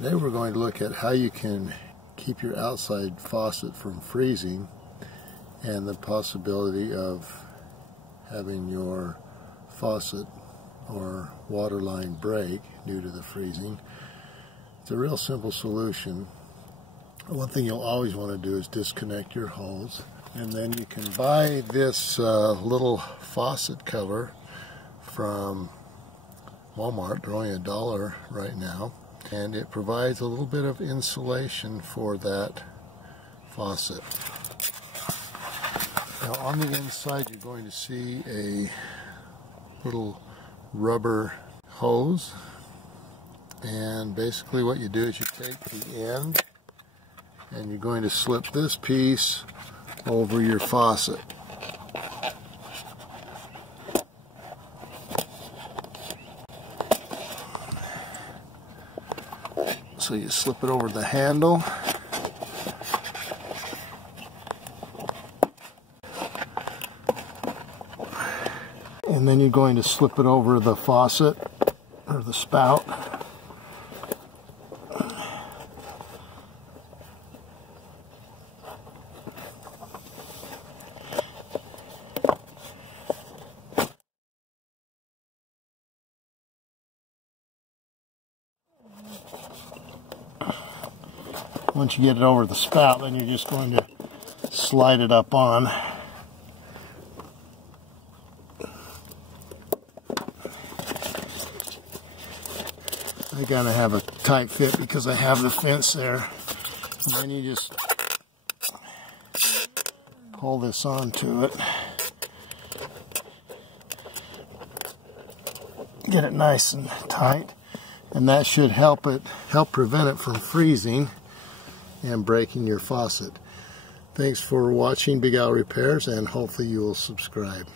Today we're going to look at how you can keep your outside faucet from freezing and the possibility of having your faucet or water line break due to the freezing. It's a real simple solution. One thing you'll always want to do is disconnect your hose, and then you can buy this little faucet cover from Walmart. They're only $1 right now, and it provides a little bit of insulation for that faucet. Now on the inside you're going to see a little rubber hose, and basically what you do is you take the end and you're going to slip this piece over your faucet. So you slip it over the handle, and then you're going to slip it over the faucet or the spout. Once you get it over the spout, then you're just going to slide it up on. I gotta have a tight fit because I have the fence there. And then you just pull this onto it. Get it nice and tight, and that should help prevent it from freezing and breaking your faucet. Thanks for watching Big Al Repairs, and hopefully you will subscribe.